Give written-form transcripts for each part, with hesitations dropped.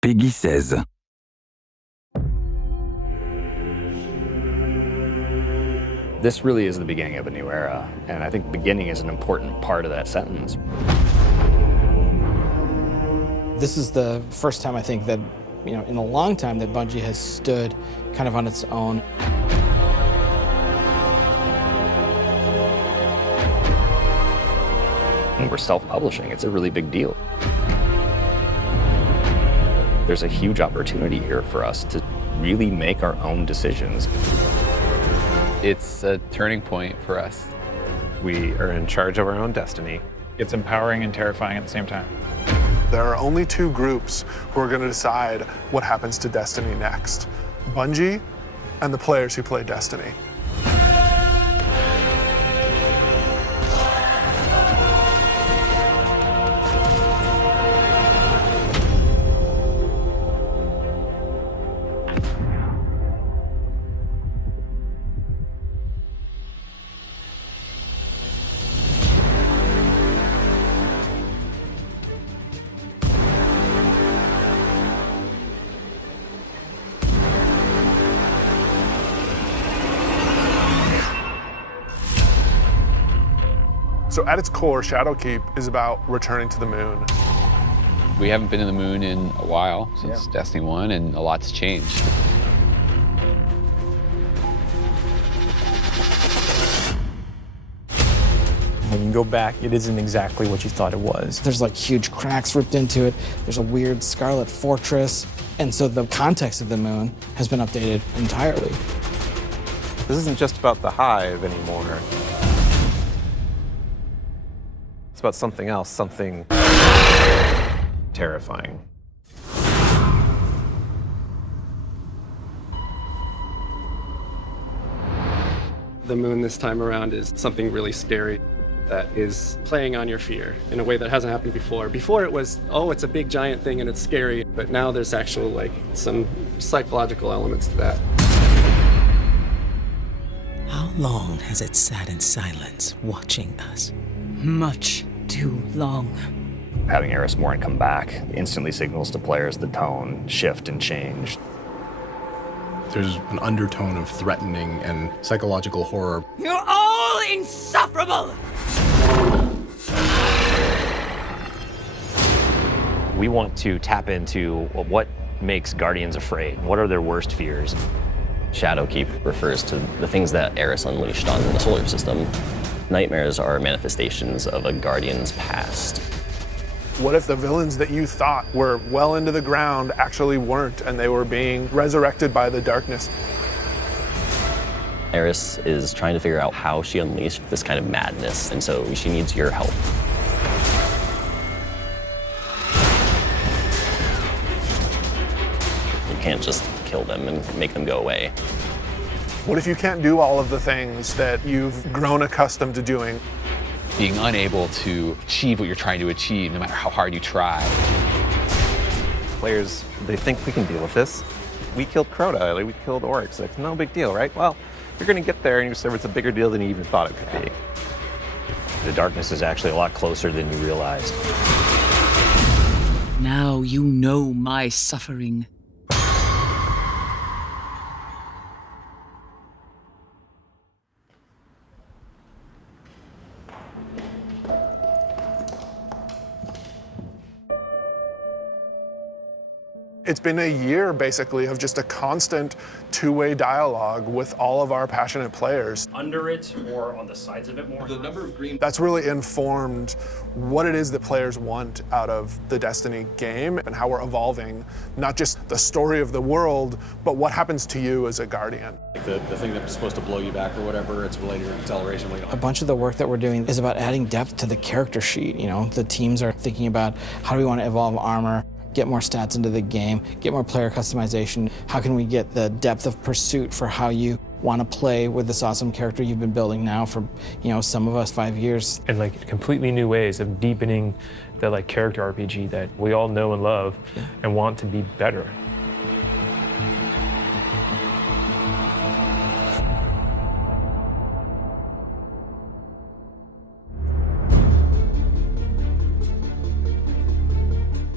Peggy 16. This really is the beginning of a new era, and I think beginning is an important part of that sentence. This is the first time I think that, in a long time that Bungie has stood kind of on its own. And we're self-publishing. It's a really big deal. There's a huge opportunity here for us to really make our own decisions. It's a turning point for us. We are in charge of our own destiny. It's empowering and terrifying at the same time. There are only two groups who are going to decide what happens to Destiny next: Bungie and the players who play Destiny. So at its core, Shadowkeep is about returning to the moon. We haven't been to the moon in a while, since Destiny 1, and a lot's changed. When you go back, it isn't exactly what you thought it was. There's like huge cracks ripped into it. There's a weird scarlet fortress. And so the context of the moon has been updated entirely. This isn't just about the hive anymore. It's about something else, something terrifying. The moon this time around is something really scary that is playing on your fear in a way that hasn't happened before. Before it was, oh, it's a big giant thing and it's scary, but now there's actual some psychological elements to that. How long has it sat in silence, watching us? Much too long. Having Eris Morn come back instantly signals to players the tone shift and change. There's an undertone of threatening and psychological horror. You're all insufferable! We want to tap into what makes Guardians afraid. What are their worst fears? Shadowkeep refers to the things that Eris unleashed on the solar system. Nightmares are manifestations of a Guardian's past. What if the villains that you thought were well into the ground actually weren't, and they were being resurrected by the darkness? Eris is trying to figure out how she unleashed this kind of madness, and so she needs your help. You can't just kill them and make them go away. What if you can't do all of the things that you've grown accustomed to doing? Being unable to achieve what you're trying to achieve, no matter how hard you try. Players, they think we can deal with this. We killed Crota, we killed orcs. No big deal, right? Well, you're gonna get there and you discover it's a bigger deal than you even thought it could be. The darkness is actually a lot closer than you realized. Now you know my suffering. It's been a year, basically, of just a constant two-way dialogue with all of our passionate players. Under it or on the sides of it more? The number of green... That's really informed what it is that players want out of the Destiny game and how we're evolving, not just the story of the world, but what happens to you as a Guardian. The thing that was supposed to blow you back or whatever, it's related to acceleration. A bunch of the work that we're doing is about adding depth to the character sheet. The teams are thinking about how do we want to evolve armor, get more stats into the game, get more player customization. How can we get the depth of pursuit for how you want to play with this awesome character you've been building now for, some of us 5 years. And completely new ways of deepening the character RPG that we all know and love and want to be better.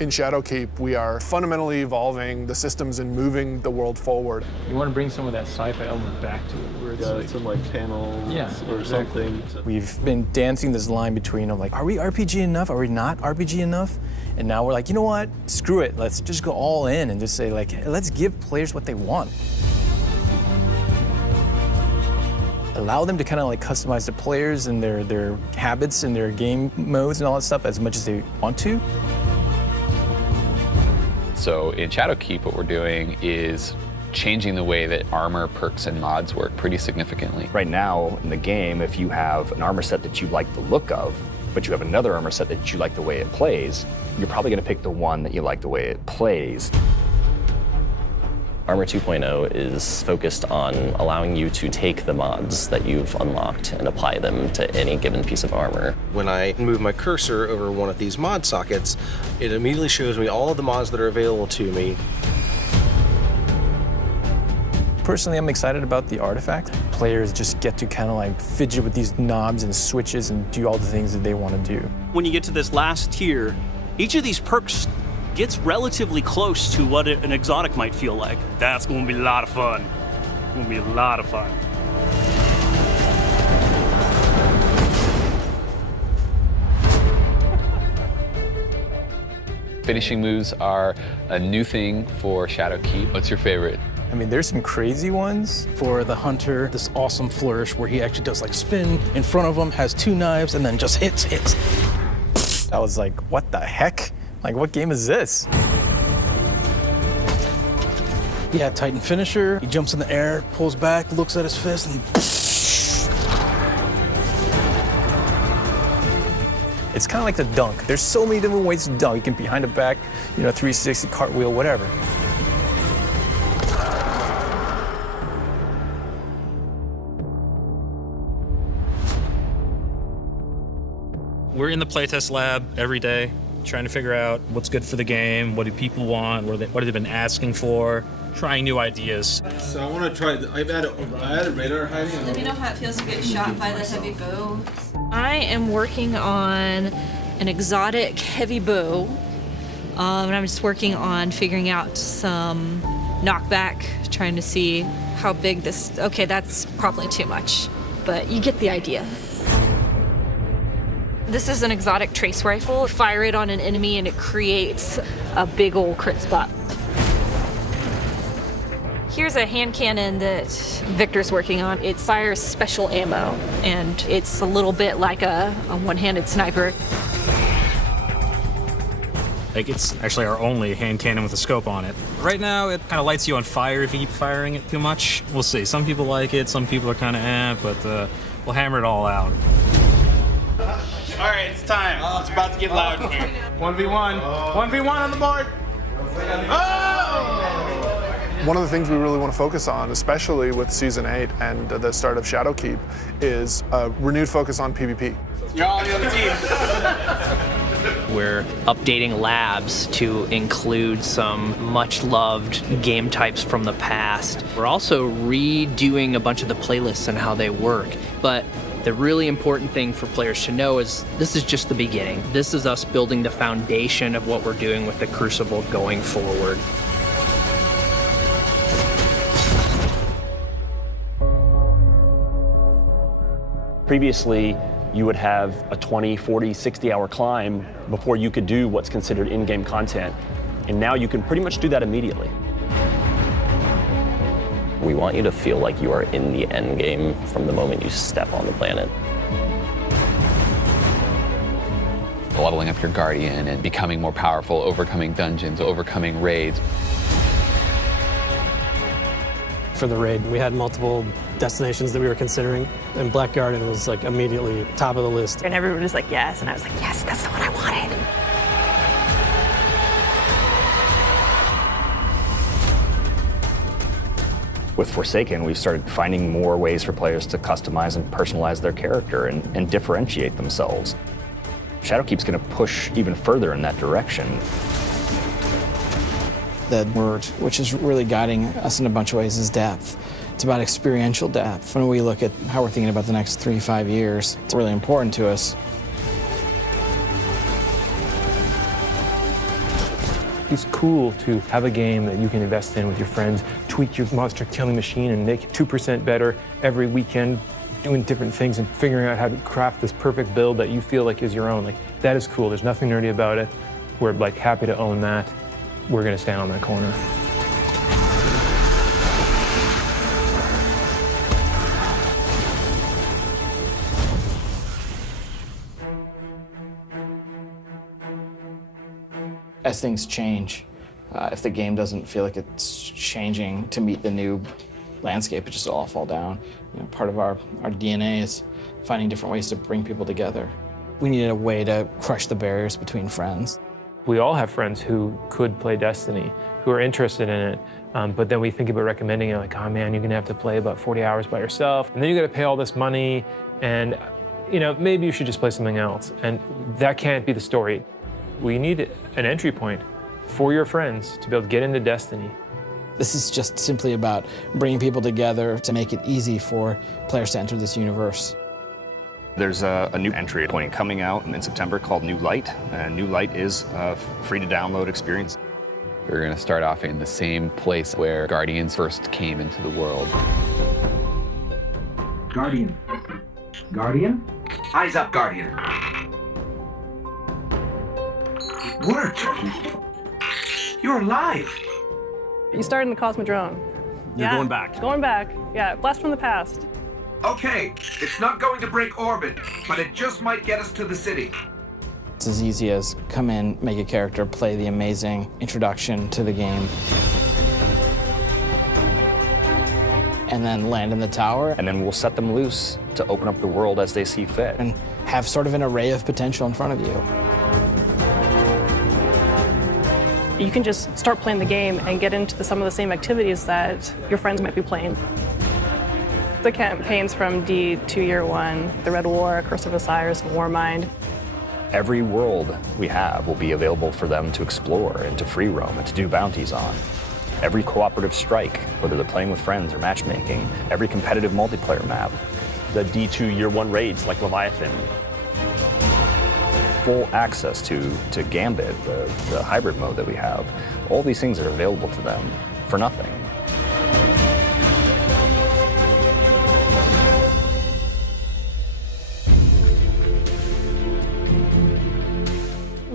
In Shadowkeep, we are fundamentally evolving the systems and moving the world forward. You want to bring some of that sci-fi element back to it, where it's like, some like panels or exactly. something. We've been dancing this line between like, are we RPG enough? Are we not RPG enough? And now we're like, you know what? Screw it. Let's just go all in and just say like, hey, let's give players what they want. Allow them to kind of like customize the players and their habits and their game modes and all that stuff as much as they want to. So in Shadowkeep, what we're doing is changing the way that armor, perks, and mods work pretty significantly. Right now in the game, if you have an armor set that you like the look of, but you have another armor set that you like the way it plays, you're probably going to pick the one that you like the way it plays. Armor 2.0 is focused on allowing you to take the mods that you've unlocked and apply them to any given piece of armor. When I move my cursor over one of these mod sockets, it immediately shows me all of the mods that are available to me. Personally, I'm excited about the artifact. Players just get to kind of like fidget with these knobs and switches and do all the things that they want to do. When you get to this last tier, each of these perks gets relatively close to what an exotic might feel like. That's going to be a lot of fun. It's going to be a lot of fun. Finishing moves are a new thing for Shadowkeep. What's your favorite? I mean, there's some crazy ones. For the hunter, this awesome flourish where he actually does like spin in front of him, has two knives, and then just hits. I was like, what the heck? Like, what game is this? Yeah, Titan finisher. He jumps in the air, pulls back, looks at his fist, and it's kind of like the dunk. There's so many different ways to dunk. You can behind the back, 360, cartwheel, whatever. We're in the playtest lab every day, trying to figure out what's good for the game, what do people want, what have they been asking for, trying new ideas. So I want to try, I added radar hiding. Let me know how it feels to get shot by the heavy bow. I am working on an exotic heavy bow, and I'm just working on figuring out some knockback, trying to see how big this, okay, that's probably too much, but you get the idea. This is an exotic trace rifle. Fire it on an enemy and it creates a big old crit spot. Here's a hand cannon that Victor's working on. It fires special ammo, and it's a little bit like a one-handed sniper. Like, it's actually our only hand cannon with a scope on it. Right now, it kind of lights you on fire if you keep firing it too much. We'll see. Some people like it, some people are kind of but we'll hammer it all out. All right, it's time. It's about to get loud in here. 1v1. 1v1 on the board. Oh! One of the things we really want to focus on, especially with Season 8 and the start of Shadowkeep, is a renewed focus on PvP. You're all on the other team. We're updating labs to include some much-loved game types from the past. We're also redoing a bunch of the playlists and how they work. But the really important thing for players to know is this is just the beginning. This is us building the foundation of what we're doing with the Crucible going forward. Previously, you would have a 20, 40, 60-hour climb before you could do what's considered in-game content. And now you can pretty much do that immediately. We want you to feel like you are in the end game from the moment you step on the planet. Leveling up your Guardian and becoming more powerful, overcoming dungeons, overcoming raids. For the raid, we had multiple destinations that we were considering, and Black Garden was like immediately top of the list. And everyone was like, yes, and I was like, yes, that's the one I wanted. With Forsaken, we've started finding more ways for players to customize and personalize their character and differentiate themselves. Shadowkeep's going to push even further in that direction. The word, which is really guiding us in a bunch of ways, is depth. It's about experiential depth. When we look at how we're thinking about the next 3-5 years, it's really important to us. It's cool to have a game that you can invest in with your friends, tweak your monster killing machine and make it 2% better every weekend, doing different things and figuring out how to craft this perfect build that you feel like is your own. Like, that is cool. There's nothing nerdy about it. We're like happy to own that. We're gonna stand on that corner. As things change, if the game doesn't feel like it's changing to meet the new landscape, it just all fall down. You know, part of our DNA is finding different ways to bring people together. We needed a way to crush the barriers between friends. We all have friends who could play Destiny, who are interested in it, but then we think about recommending it like, oh man, you're gonna have to play about 40 hours by yourself, and then you gotta pay all this money, and you know, maybe you should just play something else. And that can't be the story. We need an entry point for your friends to be able to get into Destiny. This is just simply about bringing people together to make it easy for players to enter this universe. There's a new entry point coming out in September called New Light, and New Light is a free-to-download experience. We're going to start off in the same place where Guardians first came into the world. Guardian. Guardian? Eyes up, Guardian. It worked. You're alive. You started in the Cosmodrome. You're going back. Going back. Yeah, blast from the past. Okay, it's not going to break orbit, but it just might get us to the city. It's as easy as come in, make a character, play the amazing introduction to the game, and then land in the tower. And then we'll set them loose to open up the world as they see fit. And have sort of an array of potential in front of you. You can just start playing the game and get into some of the same activities that your friends might be playing. The campaigns from D to Year 1, the Red War, Curse of Osiris, Warmind. Every world we have will be available for them to explore and to free roam and to do bounties on. Every cooperative strike, whether they're playing with friends or matchmaking, every competitive multiplayer map. The D2 Year 1 raids like Leviathan. Full access to Gambit, the hybrid mode that we have. All these things are available to them for nothing.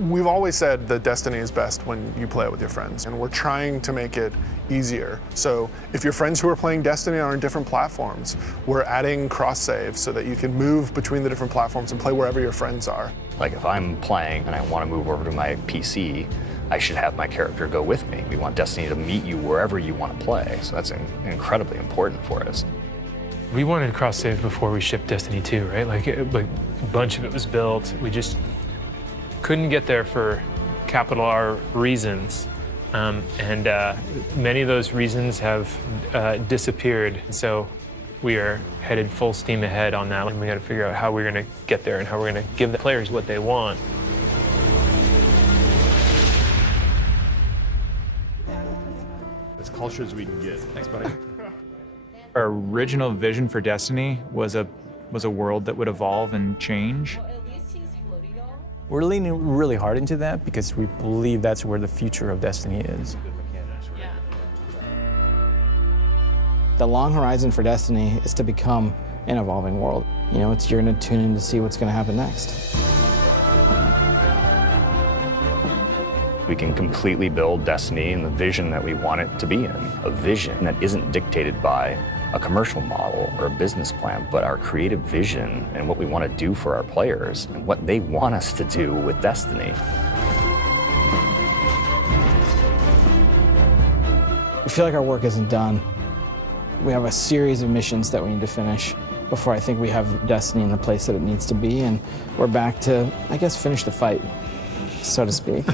We've always said that Destiny is best when you play it with your friends, and we're trying to make it easier. So if your friends who are playing Destiny are on different platforms, we're adding cross-save so that you can move between the different platforms and play wherever your friends are. Like if I'm playing and I want to move over to my PC, I should have my character go with me. We want Destiny to meet you wherever you want to play, so that's incredibly important for us. We wanted cross-save before we shipped Destiny 2, right? Like a bunch of it was built. We just couldn't get there for capital R reasons. And many of those reasons have disappeared. So we are headed full steam ahead on that. And we got to figure out how we're going to get there and how we're going to give the players what they want. As culture as we can get. Thanks, buddy. Our original vision for Destiny was a world that would evolve and change. We're leaning really hard into that because we believe that's where the future of Destiny is. The long horizon for Destiny is to become an evolving world. You know, you're going to tune in to see what's going to happen next. We can completely build Destiny in the vision that we want it to be in. A vision that isn't dictated by a commercial model or a business plan, but our creative vision and what we want to do for our players and what they want us to do with Destiny. We feel like our work isn't done. We have a series of missions that we need to finish before I think we have Destiny in the place that it needs to be, and we're back to, I guess, finish the fight, so to speak.